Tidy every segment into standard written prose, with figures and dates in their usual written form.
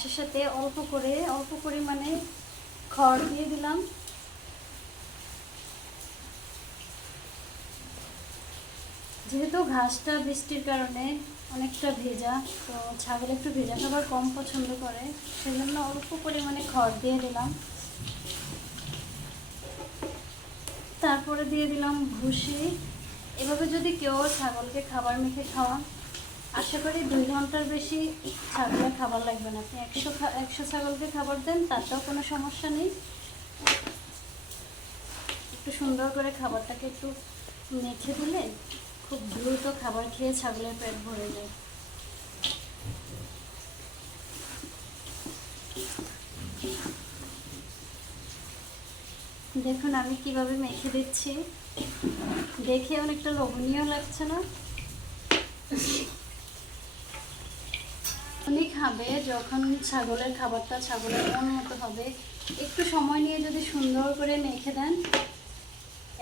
ঘাসের সাথে অল্প পরিমাণে খড় দিয়ে দিলাম। যেহেতু ঘাসটা বৃষ্টির কারণে অনেকটা ভেজা, তো ছাগল একটু ভেজা খাবার কম পছন্দ করে, সেই জন্য অল্প পরিমাণে খড় দিয়ে দিলাম। তারপরে দিয়ে দিলাম ভুসি। এভাবে যদি কেউ ছাগলকে খাবার মেখে খাওয়ান, আশা করি 2 ঘন্টার বেশি ছাগলের খাবার লাগবে না। আপনি 100 ছাগলকে খাবার দেন, তাতেও কোনো সমস্যা নেই। একটু সুন্দর করে খাবারটাকে একটু মেখে দিলে খুব দ্রুত খাবার খেয়ে ছাগলের পেট ভরে যায়। দেখুন আমি কিভাবে মেখে দিচ্ছি, দেখে অনেকটা লোভনীয় লাগছে না? উনি খাবে যখন ছাগলের খাবারটা ছাগলের মন মতো হবে। একটু সময় নিয়ে যদি সুন্দর করে মেখে দেন,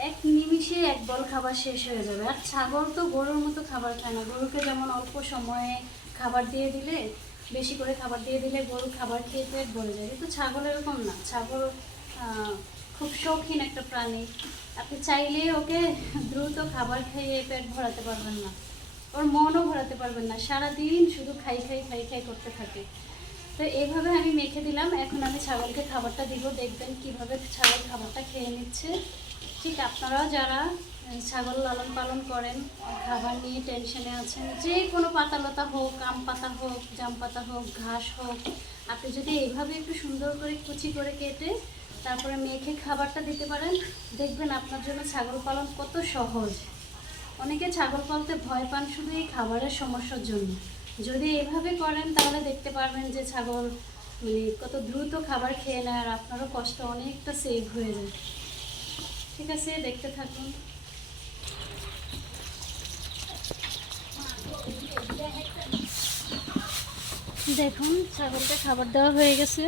1 নিমিষে 1 বল খাবার শেষ হয়ে যাবে। আর ছাগল তো গরুর মতো খাবার খায় না। গরুকে যেমন অল্প সময়ে খাবার দিয়ে দিলে, বেশি করে খাবার দিয়ে দিলে গরু খাবার খেয়ে পেট ভরে যায়, কিন্তু ছাগল এরকম না। ছাগল খুব শৌখিন একটা প্রাণী। আপনি চাইলে ওকে দ্রুত খাবার খাইয়ে পেট ভরাতে পারবেন না, ওর মনও ভরাতে পারবেন না। সারাদিন শুধু খাই করতে থাকে। তো এইভাবে আমি মেখে দিলাম। এখন আমি ছাগলকে খাবারটা দিব, দেখবেন কিভাবে ছাগল খাবারটা খেয়ে নিচ্ছে। ঠিক আপনারাও যারা ছাগল লালন পালন করেন, খাবার নিয়ে টেনশনে আছেন, যে কোনো পাতালতা হোক, আম পাতা হোক, জাম পাতা হোক, ঘাস হোক, আপনি যদি এইভাবে একটু সুন্দর করে কুচি করে কেটে তারপরে মেখে খাবারটা দিতে পারেন, দেখবেন আপনার জন্য ছাগল পালন কত সহজ। অনেকে ছাগল পালতে ভয় পান শুধু এই খাবারের সমস্যার জন্য। যদি এভাবে করেন তাহলে দেখতে পারবেন যে ছাগল কত দ্রুত খাবার খেয়ে নেয়, আর আপনারও কষ্ট অনেকটা সেভ হয়ে যায়। ঠিক আছে, দেখতে থাকুন। দেখুন ছাগলকে খাবার দেওয়া হয়ে গেছে।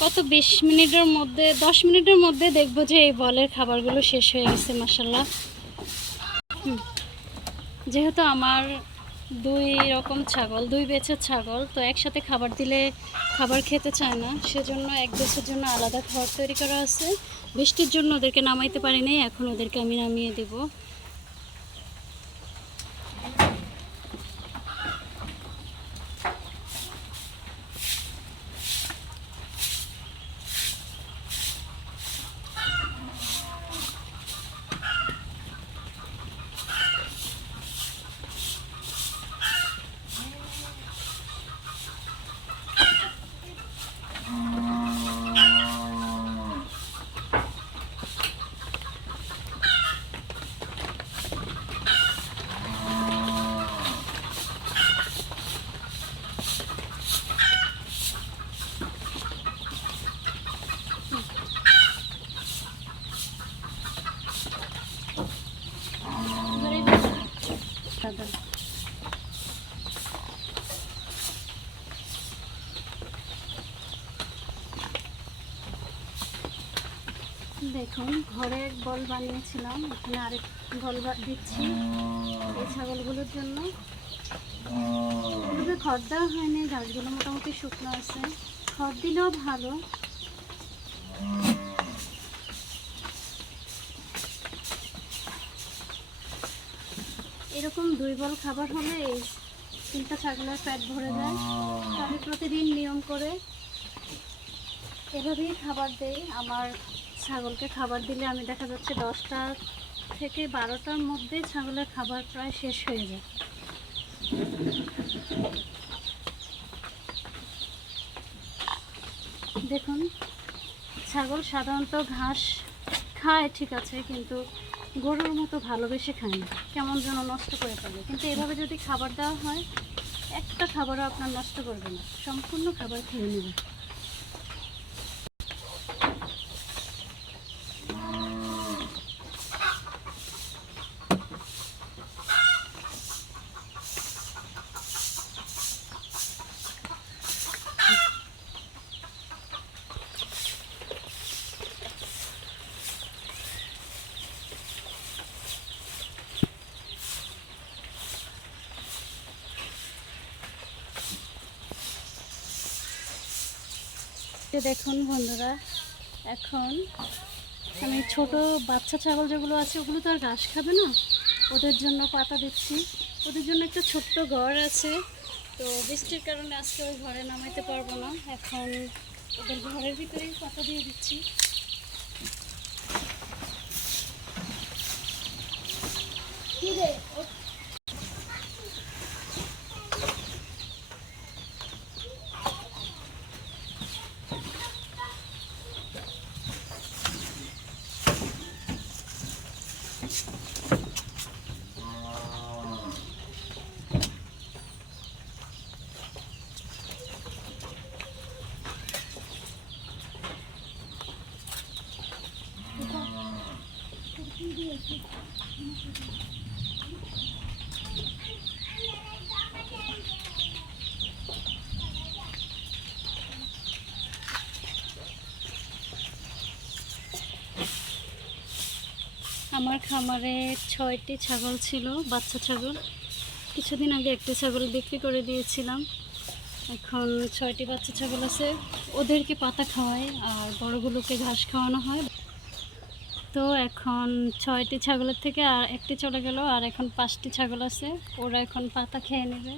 কত 20 মিনিটের মধ্যে, 10 মিনিটের মধ্যে দেখবো যে এই বলের খাবারগুলো শেষ হয়ে গেছে মাশাআল্লাহ। যেহেতু আমার 2 রকম ছাগল, 2 বেচের ছাগল, তো একসাথে খাবার দিলে খাবার খেতে চায় না, সেজন্য এক বেচের জন্য আলাদা ঘর তৈরি করা আছে। বৃষ্টির জন্য ওদেরকে নামাইতে পারি নাই, এখন ওদেরকে আমি নামিয়ে দেব। দেখুন ঘরে 1 বল বানিয়েছিলাম, এখানে আরেক বল দিচ্ছি এই ছাগলগুলোর জন্য। তবে খড় দেওয়া হয়নি, ঘাসগুলো মোটামুটি শুকনো আছে, খড় দিলেও ভালো। এরকম 2 বল খাবার হলে এই 3টা ছাগলের পেট ভরে যায়। তো আমি প্রতিদিন নিয়ম করে এভাবেই খাবার দেই। আমার ছাগলকে খাবার দিলে আমি দেখা যাচ্ছে 10টা থেকে 12টার মধ্যে ছাগলের খাবার প্রায় শেষ হয়ে যায়। দেখুন ছাগল সাধারণত ঘাস খায় ঠিক আছে, কিন্তু গরুর মতো ভালোবেসে খায় না, কেমন যেন নষ্ট করে ফেলে। কিন্তু এভাবে যদি খাবার দেওয়া হয়, একটা খাবারও আপনার নষ্ট করবে না, সম্পূর্ণ খাবার খেয়ে নেবে। যে দেখুন বন্ধুরা, এখন আমি ছোট বাচ্চা ছাগল যেগুলো আছে ওগুলো তো আর ঘাস খাবে না, ওদের জন্য পাতা দিচ্ছি। ওদের জন্য একটা ছোট্ট ঘর আছে, তো বৃষ্টির কারণে আজকে ওই ঘরে নামাইতে পারবো না, এখন ওদের ঘরের ভিতরেই পাতা দিয়ে দিচ্ছি। কি রে আমার খামারে 6টি ছাগল ছিল, বাচ্চা ছাগল। কিছুদিন আগে একটা ছাগল বিক্রি করে দিয়েছিলাম, এখন 6টি বাচ্চা ছাগল আছে। ওদেরকে পাতা খাওয়াই আর বড়গুলোকে ঘাস খাওয়ানো হয়। তো এখন 6টি ছাগলের থেকে আর একটি চলে গেল, আর এখন 5টি ছাগল আছে, ওরা এখন পাতা খেয়ে নেবে।